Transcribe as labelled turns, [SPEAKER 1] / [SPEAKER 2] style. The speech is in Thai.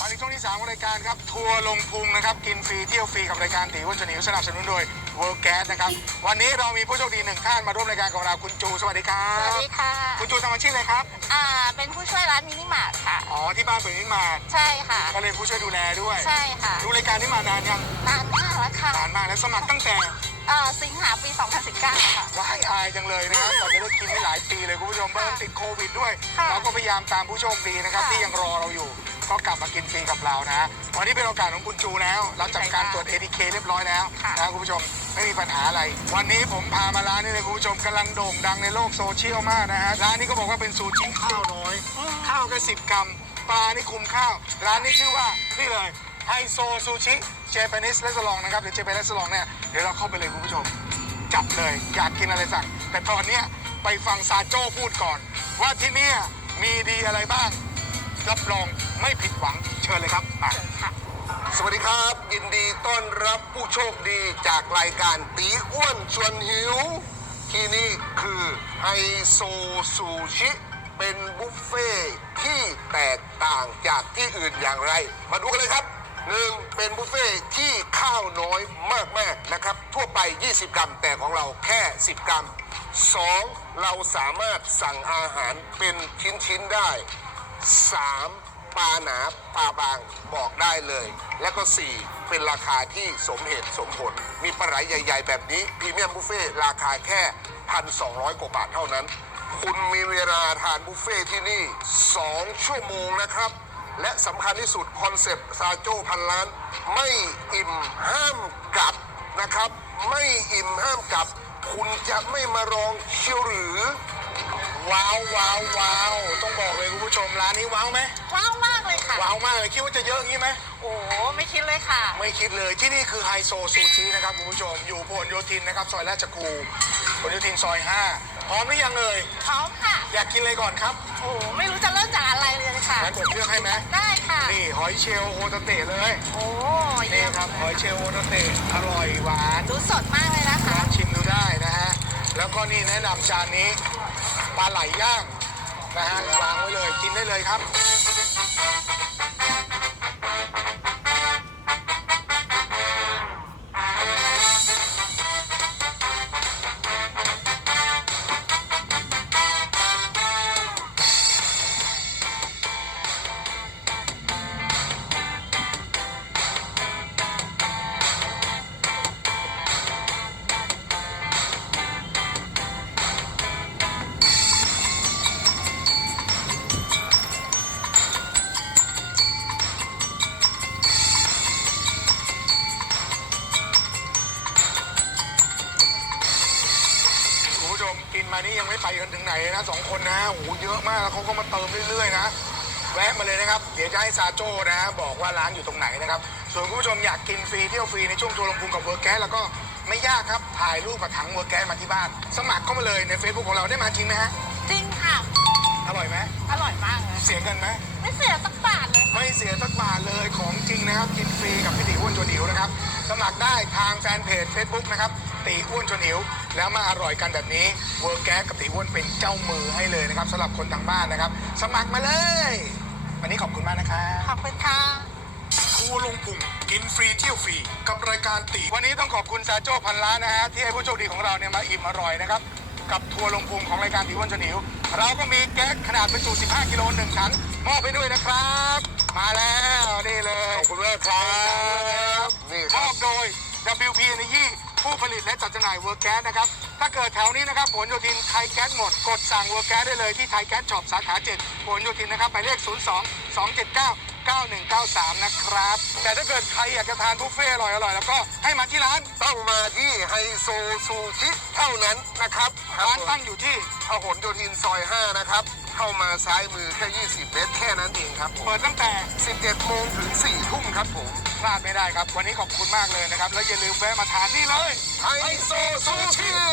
[SPEAKER 1] ในช่วงที่ 3 ของรายการครับทัวร์ลงพุงนะครับกินฟรีเที่ยวฟรีกับรายการตีอ้วนชวนหิวสนับสนุนโดย World Gas นะครับวันนี้เรามีผู้โชคดี1ท่านมาร่วมรายการกับเราคุณจูสวัสดีครับ
[SPEAKER 2] สวัสดีค่ะ
[SPEAKER 1] คุณจูทำอาชีพอะไรครับ
[SPEAKER 2] เป็นผู้ช่วยร้านมินิมาร์ทค่ะ
[SPEAKER 1] อ๋อที่บ้านเปิดมินิมาร์ท
[SPEAKER 2] ใช่ค่ะ
[SPEAKER 1] ก็เลยผู้ช่วยดูแลด้วย
[SPEAKER 2] ใช่ค่ะ
[SPEAKER 1] ดูรายการนี้มานานยัง
[SPEAKER 2] นานมากแล้วค่ะ
[SPEAKER 1] นานมากแล้วสมัครตั้งแต่
[SPEAKER 2] สิงหาปี 2019 ค่ะ
[SPEAKER 1] ว้ายอายจังเลยนะครับกว่าจะได้กินได้หลายปีเลยคุณผู้ชมเพิ่งติดโควิดด้วย
[SPEAKER 2] ค่ะ
[SPEAKER 1] เราก็พยายามตามผู้โชคดีนะครับ
[SPEAKER 2] ค่ะ
[SPEAKER 1] ที่ยังรอเราอยู่ก็กลับมากินฟรีกับเรานะวันนี้เป็นโอกาสของคุณจูแล้วเราจัดการตรวจ ATK เรียบร้อยแล้ว
[SPEAKER 2] ค่ะ
[SPEAKER 1] นะคุณผู้ชมไม่มีปัญหาอะไร วันนี้ผมพามาร้านนี้เลยคุณผู้ชมกำลังโด่งดังในโลกโซเชียลมากนะฮะร้านนี้ก็บอกว่าเป็นซูชิข้าวน้อย ข้าวแค่10 กรัมปลานี่คุมข้าว ร้านนี้ชื่อว่านี่เลยไฮโซซูชิเจแปนิสเรสซอร์นะครับหรือเจแปนิสเรสซอร์เนี่ยเดี๋ยวเราเข้าไปเลยคุณผู้ชม จับเลยอยากกินอะไรสั่งแต่ตอนเนี้ยไปฟังซาโจ้พูดก่อน ว่าที่เนี่ยมีดีอะไรบ้าง รับรองไม่ผิดหวังเชิญเลยครับมา
[SPEAKER 3] สวัสดีครับ ยินดีต้อนรับผู้โชคดีจากรายการตีอ้วนชวนหิว ที่นี่คือไฮโซซูชิเป็นบุฟเฟ่ที่แตกต่างจากที่อื่นอย่างไร มาดูกันเลยครับ 1. เป็นบุฟเฟ่ที่ข้าวน้อยมากๆนะครับ ทั่วไป 20 กรัม แต่ของเราแค่ 10 กรัม 2. เราสามารถสั่งอาหารเป็นชิ้นๆได้ 3. ปลาหนาปลาบางบอกได้เลย และก็ 4. เป็นราคาที่สมเหตุสมผล มีปลาไหลใหญ่ๆ แบบนี้พรีเมียมบุฟเฟ่ราคาแค่ 1,200 กว่าบาทเท่านั้น คุณมีเวลาทานบุฟเฟ่ที่นี่ 2 ชั่วโมงนะครับ และสำคัญที่สุดคอนเซปต์ซาโจ้พันล้าน ไม่อิ่มห้ามกลับนะครับ ไม่อิ่มห้ามกลับ คุณจะไม่มาลองเชียวหรือ
[SPEAKER 1] ว้าวว้าวว้าวต้องบอกเลยคุณผู้ชมร้านนี้ว้าวไหม
[SPEAKER 2] ว้าวมากเลยค่ะ
[SPEAKER 1] ว้าวมากเลยคิดว่าจะเยอะอย่างนี้ไหม
[SPEAKER 2] โอ้โหไม่คิดเลยค่ะ
[SPEAKER 1] ไม่คิดเลยที่นี่คือไฮโซซูชินะครับคุณผู้ชมอยู่พหลโยธินนะครับซอยราชครูพหลโยธินซอย 5 พร้อมหรือยังเอ่ย
[SPEAKER 2] พร้อมค่ะ
[SPEAKER 1] อยากกินอะไรก่อนครับ
[SPEAKER 2] โอ้โหไม่รู้จะเริ่มจากอะไรเลยค่ะ
[SPEAKER 1] งั้นผมเลือกให้ไหม
[SPEAKER 2] ได้ค่ะ
[SPEAKER 1] นี่หอยเชลล์โฮตาเตะเลย
[SPEAKER 2] โอ้
[SPEAKER 1] นี่
[SPEAKER 2] เยี่ยม
[SPEAKER 1] ครับหอยเชลล์โฮตาเตะอร่อยหวาน
[SPEAKER 2] ดูสดมากเลยนะคะ
[SPEAKER 1] ชิมดูได้นะฮะแล้วก็นี่แนะนำจานนี้ปลาไหลย่างนะฮะวางไว้เลยกินได้เลยครับ คุณผู้ชมกินมานี่ยังไม่ไปกันถึงไหนเลยนะ2 คนนะโอ้โหเยอะมากแล้วเขาก็มาเติมเรื่อยๆนะแวะมาเลยนะครับเดี๋ยวจะให้ซาโจ้นะบอกว่าร้านอยู่ตรงไหนนะครับส่วนคุณผู้ชมอยากกินฟรีเที่ยวฟรีในช่วงทัวร์ลงพุงกับเวิร์กแก๊สแล้วก็ไม่ยากครับถ่ายรูปกับถังเวิร์กแก๊สมาที่บ้าน สมัครเข้ามาเลยใน Facebook ของเราได้มาจริงไหมฮะ
[SPEAKER 2] จริงค่ะ
[SPEAKER 1] อร่อยไหม
[SPEAKER 2] อร่อยมากเลย
[SPEAKER 1] เสียเงินไหม
[SPEAKER 2] ไม่เสียสักบาทเลย
[SPEAKER 1] ไม่เสียสักบาทเลยของจริงนะครับกินฟรีกับพี่ตีอ้วนชวนหิวนะครับสมัครได้ทางแฟนเพจ Facebook นะครับตีอ้วนชวนหิวแล้วมาอร่อยกันแบบนี้เวิร์กแก๊สกับตีอ้วนเป็นเจ้ามือให้เลยนะครับสำหรับคนทางบ้านนะครับสมัครมาเลย วันนี้ขอบคุณมากนะครับ
[SPEAKER 2] ขอบคุณค่ะ
[SPEAKER 1] ทัวร์ลงพุงกินฟรีเที่ยวฟรีกับรายการตีวันนี้ต้องขอบคุณซาโจ้พันล้านนะฮะที่ให้ผู้โชคดีของเราเนี่ยมาอิ่มอร่อยนะครับกับทัวร์ลงพุงของรายการตีอ้วนชวนหิวเราก็มีแก๊สขนาดบรรจุ15 กิโล1 ถังมอบไปด้วยนะครับ มาแล้วนี่เลย
[SPEAKER 3] ขอบคุณมากครับนี่ค
[SPEAKER 1] ม
[SPEAKER 3] รั
[SPEAKER 1] อ
[SPEAKER 3] บบ
[SPEAKER 1] โดย WP Energy ผู้ผลิตและจัดจำหน่ายเวิร์กแก๊สนะครับ ถ้าเกิดแถวนี้นะครับผลโยธินไทยแก๊สหมด กดสั่งเวิร์กแก๊สได้เลยที่ไทยแก๊สช็อปสาขา 7ผลโยธินนะครับหมายเลข 02 279 9193 นะครับ แต่ถ้าเกิดใครอยากจะทานบุฟเฟ่ต์อร่อยๆ แล้วก็ให้มาที่ร้าน
[SPEAKER 3] ต้องมาที่ไฮโซซูชิเท่านั้นนะครับ
[SPEAKER 1] ร้านตั้งอยู่ที่
[SPEAKER 3] พหลโยธินซอย 5 นะครับ เข้ามาซ้ายมือแค่ 20 เมตรแค่นั้นเองครับผม
[SPEAKER 1] เปิดตั้งแต่
[SPEAKER 3] 17 โมงถึง 4 ทุ่มครับผม
[SPEAKER 1] พลาดไม่ได้ครับ วันนี้ขอบคุณมากเลยนะครับ แล้วอย่าลืมแวะมาทานนี่เลย
[SPEAKER 3] ไฮโซซูชิ